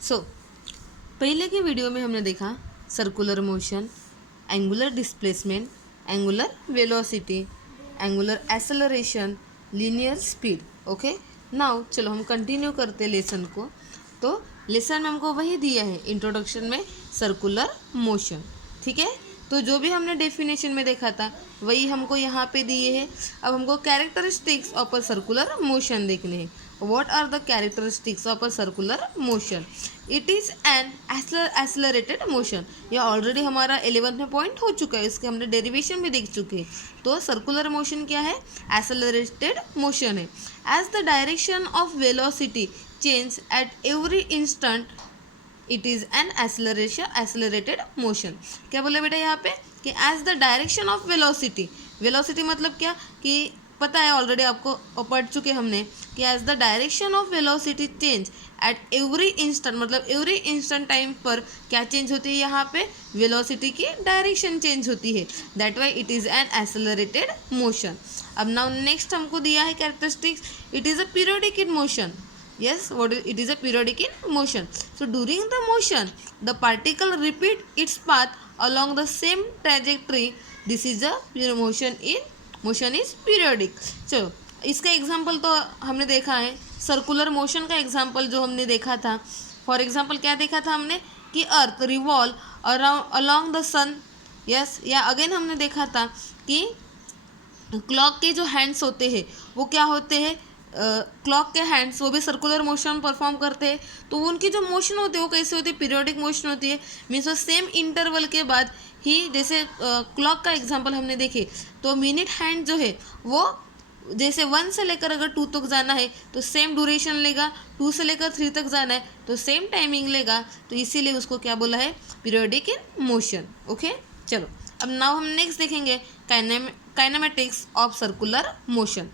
पहले की वीडियो में हमने देखा circular motion, angular displacement, angular velocity, angular acceleration, linear speed. Okay, now चलो हम कंटिन्यू करते लेसन को। तो लेसन में हमको वही दिया है इंट्रोडक्शन में, सर्कुलर मोशन। ठीक है, तो जो भी हमने डेफिनेशन में देखा था वही हमको यहाँ पे दिए है। अब हमको characteristics of a circular motion देखने हैं। What are the characteristics of a circular motion? It is an accelerated motion. यह ऑलरेडी हमारा 11th में पॉइंट हो चुका है, इसके हमने डेरिवेशन भी देख चुके हैं। तो सर्कुलर मोशन क्या है? एक्सेलरेटेड मोशन है। As the direction of velocity change at every instant, it is an accelerated motion. क्या बोले बेटा यहाँ पे कि as the direction of velocity, velocity मतलब क्या कि पता है ऑलरेडी आपको, पढ़ चुके हमने कि as the direction of velocity change at every instant, मतलब एवरी इंस्टेंट टाइम पर क्या चेंज होती है? यहाँ पे वेलोसिटी की डायरेक्शन चेंज होती है। That why it is an accelerated motion. अब नाउ नेक्स्ट हमको दिया है characteristics, it is a periodic in motion. Yes, it is a periodic in motion. So during the motion, the particle repeat its path along the same trajectory. This is a motion is periodic. चलो इसका example तो हमने देखा है, circular motion का example जो हमने देखा था। फॉर एग्जाम्पल क्या देखा था हमने कि earth revolve along the sun. Yes, या अगेन हमने देखा था कि क्लॉक के जो हैंड्स होते हैं वो क्या होते हैं? क्लॉक के हैंड्स वो भी सर्कुलर मोशन परफॉर्म करते हैं। तो उनकी जो मोशन होती है वो कैसे होती है? पीरियोडिक मोशन होती है। मीन्स वो सेम इंटरवल के बाद ही, जैसे क्लॉक का एग्जांपल हमने देखे तो मिनट हैंड जो है वो जैसे 1 से लेकर अगर 2 तक जाना है तो सेम ड्यूरेशन लेगा, 2 से लेकर 3 तक जाना है तो सेम टाइमिंग लेगा। तो इसीलिए उसको क्या बोला है? Periodic in motion. ओके, चलो अब नाउ हम नेक्स्ट देखेंगे kinematics of circular motion.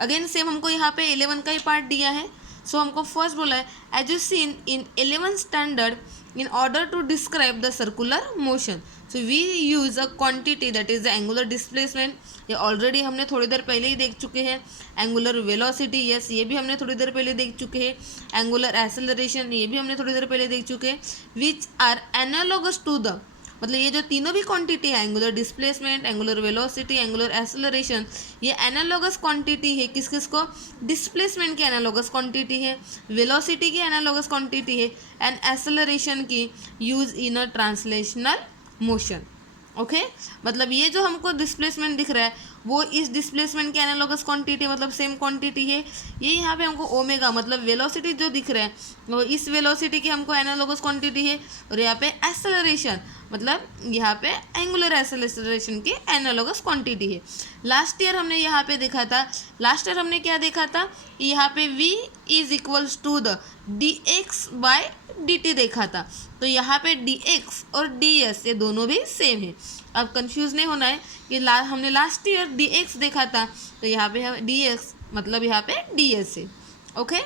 Again same हमको यहाँ पे 11 का ही पार्ट दिया है। सो हमको फर्स्ट बोला है as you seen in 11 standard in order to describe the circular motion, so we use a quantity that is the angular displacement. ये ऑलरेडी हमने थोड़ी देर पहले ही देख चुके हैं। एंगुलर वेलोसिटी, यस, ये भी हमने थोड़ी देर पहले देख चुके हैं। एंगुलर एक्सेलरेशन, ये भी हमने थोड़ी देर पहले देख चुके हैं। Which are analogous to the, मतलब ये जो तीनों भी क्वांटिटी है, angular displacement, angular velocity, angular acceleration, ये एनालॉगस क्वांटिटी है। किस किस को? डिस्प्लेसमेंट की एनालॉगस क्वांटिटी है, वेलोसिटी की एनालॉगस क्वांटिटी है, एंड एक्सेलरेशन की use in a translational motion. Okay, मतलब ये जो हमको डिस्प्लेसमेंट दिख रहा है वो इस डिस्प्लेसमेंट की एनालॉगस क्वांटिटी, मतलब सेम क्वांटिटी है। ये यहाँ पे हमको ओमेगा, मतलब वेलोसिटी जो दिख रहा है वो इस वेलोसिटी की हमको एनालॉगस क्वांटिटी है। और यहाँ पे एक्सेलरेशन, मतलब यहाँ पे एंगुलर एक्सेलरेशन की एनालॉगस क्वांटिटी है। लास्ट ईयर हमने यहाँ पे देखा था, लास्ट ईयर हमने क्या देखा था? यहाँ पे v is equals to the dx by dt देखा था। तो यहाँ पे dx और ds ये दोनों भी सेम है। अब कंफ्यूज नहीं होना है कि हमने लास्ट ईयर dx देखा था तो यहाँ पे dx मतलब यहाँ पे ds है। Okay,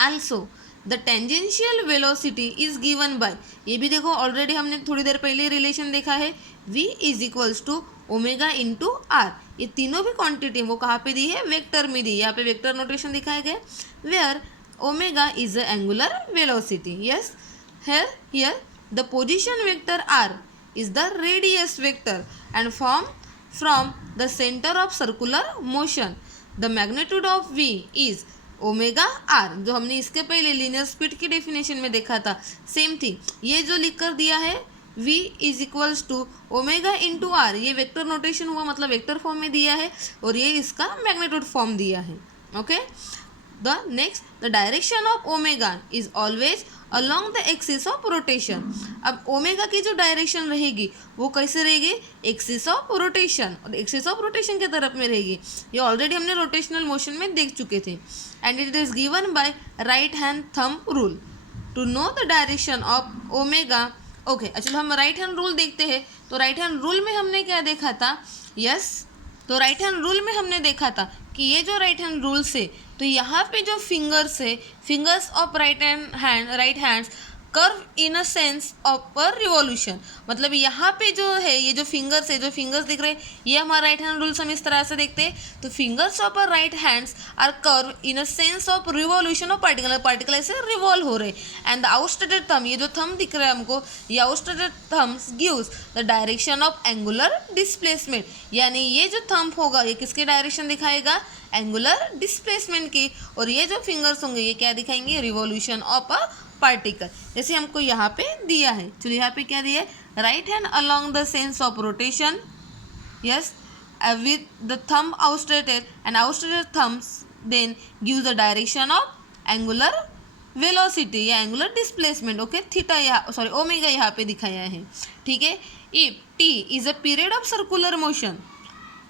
also the tangential velocity is given bye, ये भी देखो ऑलरेडी हमने थोड़ी देर पहले रिलेशन देखा है, v is equals to omega into R. ये तीनों भी क्वांटिटी वो कहाँ पे दी है? वेक्टर में दी। यहाँ पे वेक्टर नोटेशन दिखाया गया, where omega is a angular velocity. Yes, here the position vector r is the radius vector and from the center of circular motion the magnitude of v is omega R, जो हमने इसके पहले linear speed की definition में देखा था same thing. ये जो लिख कर दिया है v is equals to omega into R, ये वेक्टर नोटेशन हुआ, मतलब वेक्टर फॉर्म में दिया है और ये इसका मैग्नीट्यूड फॉर्म दिया है। Okay, the next the direction of omega is always along the axis of rotation. अब ओमेगा की जो डायरेक्शन रहेगी वो कैसे रहेगी? एक्सिस ऑफ रोटेशन, और एक्सिस ऑफ रोटेशन की तरफ में रहेगी। ये ऑलरेडी हमने रोटेशनल मोशन में देख चुके थे। And it is given by right hand thumb rule to know the direction of omega. Okay, चलो हम राइट हैंड रूल देखते हैं। तो राइट हैंड रूल में हमने क्या देखा था? यस, तो राइट हैंड रूल में हमने देखा था कि ये जो राइट हैंड रूल्स है तो यहाँ पे जो फिंगर्स है, fingers of right hands curve in a sense of a revolution. मतलब यहाँ पे जो है ये जो फिंगर्स है, जो फिंगर्स दिख रहे हैं, ये हमारा राइट हैंड रूल्स हम इस तरह से देखते हैं। तो fingers of a right hands are curve in a sense of revolution of particle, particle ऐसे रिवॉल्व हो रहे हैं। एंड द आउटस्ट्रेटेड थंब, ये जो थंब दिख रहा है हमको, ये outstretched thumbs gives the direction of angular displacement. यानी ये जो थंब होगा ये किसकी डायरेक्शन दिखाएगा? एंगुलर डिस्प्लेसमेंट की। और ये जो फिंगर्स होंगे ये क्या दिखाएंगे? Revolution of a particle. जैसे हमको यहाँ पे दिया है, चलो यहाँ पे क्या दिया है? Right hand along the sense of rotation, yes, with the thumb outstretched and outstretched thumbs then gives the direction of angular velocity या angular displacement। ओके, थीटा यहाँ सॉरी ओमेगा यहाँ पे दिखाया है, ठीक है। if t is a period of circular motion,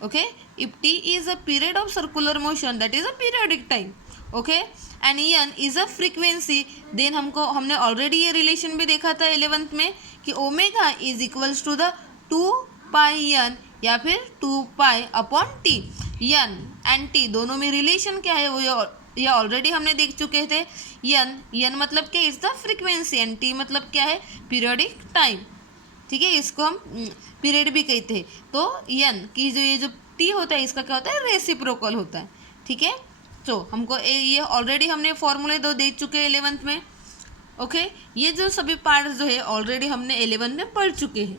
okay, if t is a period of circular motion that is a periodic time, okay, and n is a frequency, then हमने already ये relation भी देखा था 11th में कि omega is equals to the 2 pi n या फिर 2 pi upon T. n and t दोनों में रिलेशन क्या है वो ये ऑलरेडी हमने देख चुके थे। n मतलब क्या? Is the frequency, and t मतलब क्या है? पीरियोडिक टाइम, ठीक है। इसको हम पीरियड भी कहते हैं। तो n की जो ये जो t होता है इसका क्या होता है? रेसिप्रोकल होता है, ठीक है। तो हमको ये ऑलरेडी हमने फॉर्मूले दो देख चुके हैं 11th में, ओके। ये जो सभी पार्ट्स जो है ऑलरेडी हमने 11th में पढ़ चुके हैं।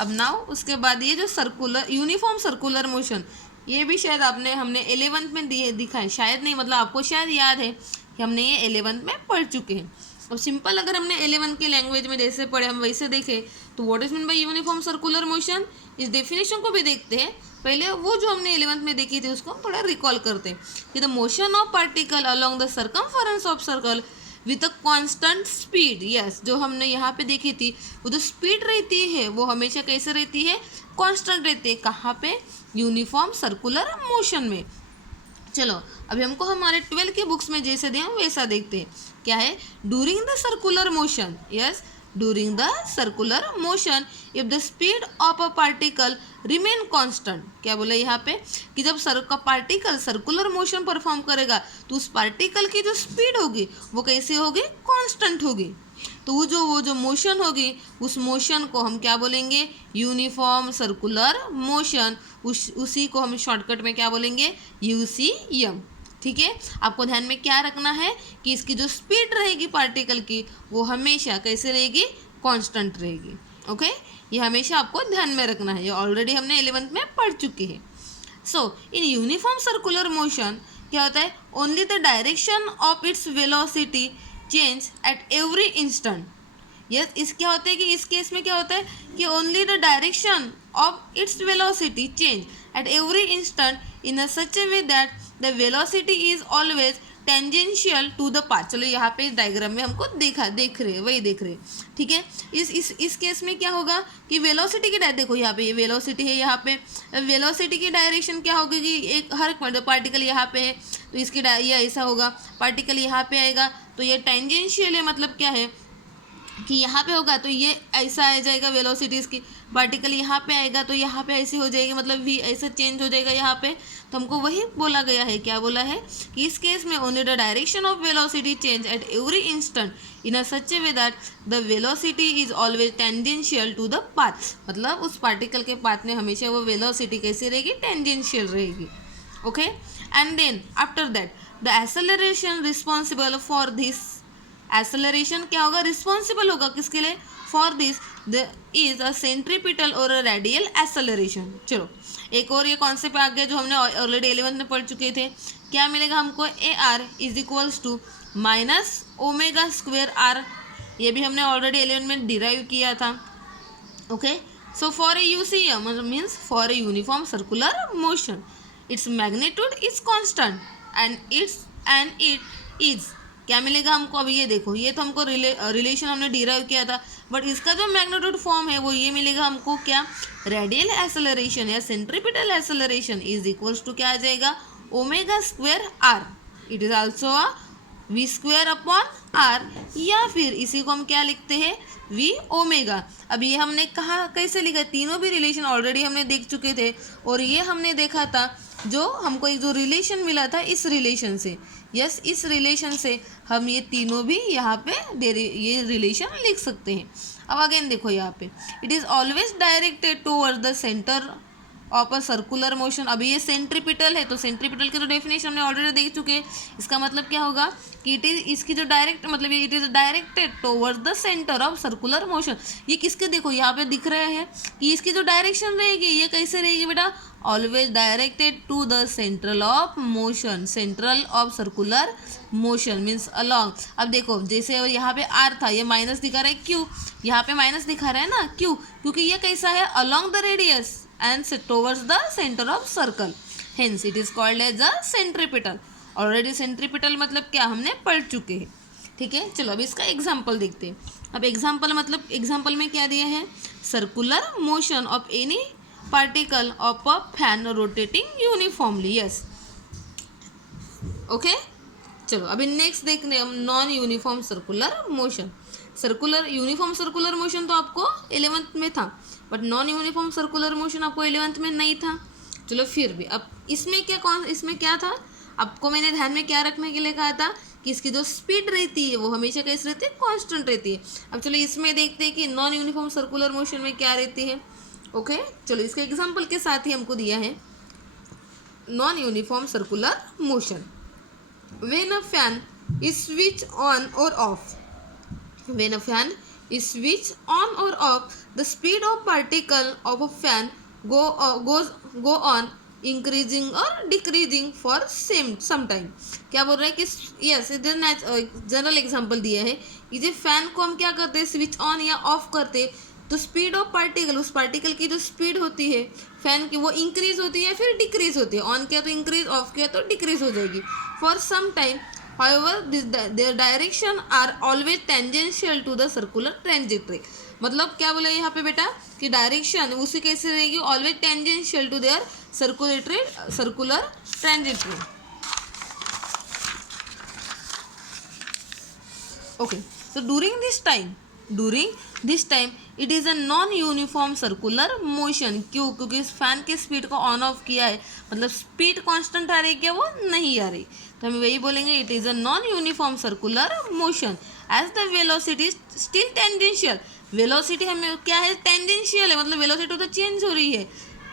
अब नाउ उसके बाद ये जो सर्कुलर यूनिफॉर्म सर्कुलर मोशन, ये भी शायद हमने 11th में दिखा है, शायद नहीं, मतलब आपको शायद याद है कि हमने ये 11th में पढ़ चुके हैं। अब सिंपल अगर हमने 11th की लैंग्वेज में जैसे पढ़े हम वैसे देखें तो what is mean by uniform circular motion, इस डेफिनेशन को भी देखते हैं। पहले वो जो हमने 11th में देखी थी उसको थोड़ा रिकॉल करते हैं कि the motion of particle along the circumference of circle with a constant speed. Yes, जो हमने यहाँ पे देखी थी वो जो स्पीड रहती है वो हमेशा कैसे रहती है? कांस्टेंट रहती है। कहाँ पे? यूनिफॉर्म सर्कुलर मोशन में। चलो अभी हमको हमारे 12 की बुक्स में जैसे दिए हम वैसा देखते हैं। क्या है? During the circular motion, yes, during the circular motion if the speed of a particle remain constant। क्या बोला यहाँ पे कि जब पार्टिकल सर्कुलर मोशन परफॉर्म करेगा तो उस पार्टिकल की जो स्पीड होगी वो कैसी होगी? कांस्टेंट होगी। तो वो जो मोशन होगी उस मोशन को हम क्या बोलेंगे? Uniform circular motion. उसी को हम शॉर्टकट में क्या बोलेंगे? UCM, ठीक है। आपको ध्यान में क्या रखना है कि इसकी जो स्पीड रहेगी पार्टिकल की वो हमेशा कैसे रहेगी? कांस्टेंट रहेगी, ओके। ये हमेशा आपको ध्यान में रखना है, ये ऑलरेडी हमने 11th में पढ़ चुके हैं। सो इन यूनिफॉर्म सर्कुलर मोशन क्या होता है? Only the direction of its velocity change at every instant. Yes, इस क्या होता है कि इस केस में क्या होता है कि only the direction of its velocity change at every instant in a such a way that the velocity is always tangential to the path. चलो यहाँ पे इस डायग्राम में हमको देख रहे, ठीक है। इस केस में क्या होगा कि वेलोसिटी की देखो यहाँ पे ये वेलोसिटी है, यहाँ पे वेलोसिटी की डायरेक्शन क्या होगी कि एक हर पार्टिकल यहाँ पे है तो इसकी ये ऐसा होगा, पार्टिकल यहाँ पे आएगा तो ये टेंजेंशियल है, मतलब क्या है कि यहाँ पे होगा तो ये ऐसा आ जाएगा वेलोसिटी इसकी, पार्टिकल यहाँ पे आएगा तो यहाँ पे ऐसी हो जाएगी, मतलब भी ऐसा चेंज हो जाएगा यहाँ पे। तो हमको वही बोला गया है, क्या बोला है कि इस केस में only the direction of velocity change at every instant in a such a way that the velocity is always tangential to the path. मतलब उस पार्टिकल के पाथ में हमेशा वो वेलोसिटी कैसी रहेगी? टेंजेंशियल रहेगी, okay. And then after that the acceleration responsible for this, acceleration क्या होगा? रिस्पॉन्सिबल होगा किसके लिए? For this the is a centripetal और अ रेडियल एक्सेलरेशन। चलो एक और ये कॉन्सेप्ट आ गया जो हमने ऑलरेडी 11th में पढ़ चुके थे। क्या मिलेगा हमको? AR is equals to minus omega square R। ये भी हमने ऑलरेडी 11th में डिराइव किया था, okay. So for a UCM means for a uniform circular motion its magnitude is constant and it is क्या मिलेगा हमको? अभी ये देखो, ये तो हमको रिलेशन हमने डिराइव किया था, बट इसका जो मैग्नीट्यूड फॉर्म है वो ये मिलेगा हमको क्या? रेडियल एक्सेलरेशन या centripetal acceleration is equals to क्या आ जाएगा? Omega square R। It is also a V square upon R, या फिर इसी को हम क्या लिखते हैं? V omega. अब ये हमने कहा कैसे लिखा? तीनों भी रिलेशन ऑलरेडी हमने देख चुके थे और ये हमने देखा था जो हमको एक जो रिलेशन मिला था इस रिलेशन से, यस, इस रिलेशन से हम ये तीनों भी यहाँ पे ये रिलेशन लिख सकते हैं। अब अगेन देखो यहाँ पे, it is always directed toward the centre of a circular motion. अभी ये सेंट्रीपिटल है, तो सेंट्रीपिटल की तो डेफिनेशन हमने ऑलरेडी देख चुके हैं। इसका मतलब क्या होगा कि इट इज, इसकी जो डायरेक्ट मतलब it is directed towards the centre of circular motion. ये किसके, देखो यहाँ पे दिख रहे हैं कि इसकी जो डायरेक्शन रहेगी ये कैसे रहेगी बेटा, always directed to the central of motion, central of circular motion means along. अब देखो जैसे यहाँ पे आर था, ये माइनस दिखा रहा है क्यों, यहाँ पे माइनस दिखा रहा है ना, क्यों, क्योंकि ये कैसा है, along the radius and towards the center of circle, hence it is called as a centripetal। Already centripetal मतलब क्या हमने पढ़ चुके हैं, ठीक है। चलो अब इसका एग्जाम्पल देखते हैं। अब एग्जाम्पल मतलब एग्जाम्पल में क्या दिया है, circular motion of any particle of a fan rotating uniformly, yes, okay. चलो अभी नेक्स्ट देखते हैं हम non uniform circular motion. Circular uniform circular motion तो आपको 11th में था, but non uniform circular motion आपको 11th में नहीं था। चलो फिर भी अब इसमें क्या था, आपको मैंने ध्यान में क्या रखने के लिए कहा था कि इसकी जो स्पीड रहती है वो हमेशा कैसे रहती है, कांस्टेंट रहती है। अब चलो इसमें देखते हैं कि नॉन यूनिफॉर्म सर्कुलर मोशन में क्या रहती है, ओके। चलो इसके एग्जाम्पल के साथ ही हमको दिया है non uniform circular motion. When a fan is switch on और of, when a fan is switched on or off, the speed of particle of a fan go on increasing or decreasing for some time। क्या बोल रहा है कि yes, इधर general example दिया है कि जब फैन को हम क्या करते हैं, स्विच ऑन या ऑफ करते, तो स्पीड ऑफ पार्टिकल, उस पार्टिकल की जो स्पीड होती है फैन की, वो इंक्रीज होती है या फिर डिक्रीज होती है। ऑन किया तो इंक्रीज, ऑफ किया तो डिक्रीज हो जाएगी for some time. However, their direction are always tangential to the circular trajectory। मतलब क्या बोला यहाँ पे बेटा कि डायरेक्शन उसी कैसे रहेगी, always tangential to their circular transitory, okay. So during this time it is a non uniform circular motion। क्यों, क्योंकि इस फैन के स्पीड को ऑन ऑफ किया है, मतलब स्पीड कांस्टेंट आ रही है क्या, वो नहीं आ रही, तो हम वही बोलेंगे it is a non uniform circular motion as the velocity still tangential. Velocity हमें क्या है, टेंजेंशियल है, मतलब वेलोसिटी तो चेंज हो रही है,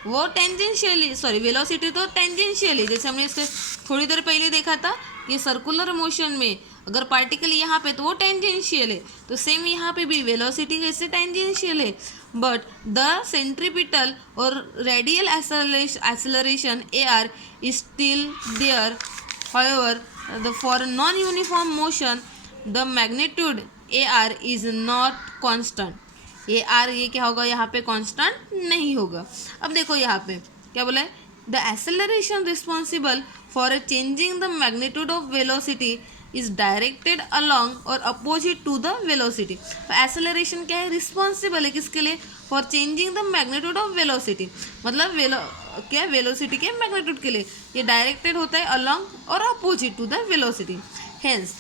वो टेंजेंशियली, सॉरी वेलोसिटी तो टेंजेंशियली, जैसे हमने इससे थोड़ी देर पहले देखा था कि सर्कुलर मोशन में अगर पार्टिकल यहाँ पे तो वो टेंजेंशियल है, तो सेम यहाँ पे भी वेलोसिटी कैसे टेंजेंशियल है, बट द सेंट्रीपिटल और radial acceleration AR is still there। However, for non-uniform motion, the magnitude AR is not constant। AR ये क्या होगा, यहाँ पे कांस्टेंट नहीं होगा। अब देखो यहाँ पे क्या बोला है, the acceleration responsible for changing the magnitude of velocity is directed along और opposite to the velocity. Acceleration क्या है, रिस्पॉन्सिबल है किसके लिए, for changing the magnitude of velocity, मतलब क्या वेलोसिटी के मैग्नीट्यूड के लिए, ये डायरेक्टेड होता है अलॉन्ग और opposite to the velocity, hence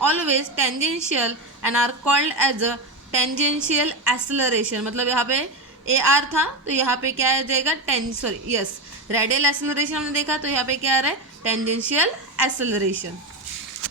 always tangential and are called as a tangential acceleration. मतलब यहाँ पे AR था तो यहाँ पे क्या आ जाएगा, रेडियल एक्सेलरेशन हमने देखा, तो यहाँ पे क्या आ रहा है, टेंजेंशियल एक्सेलरेशन।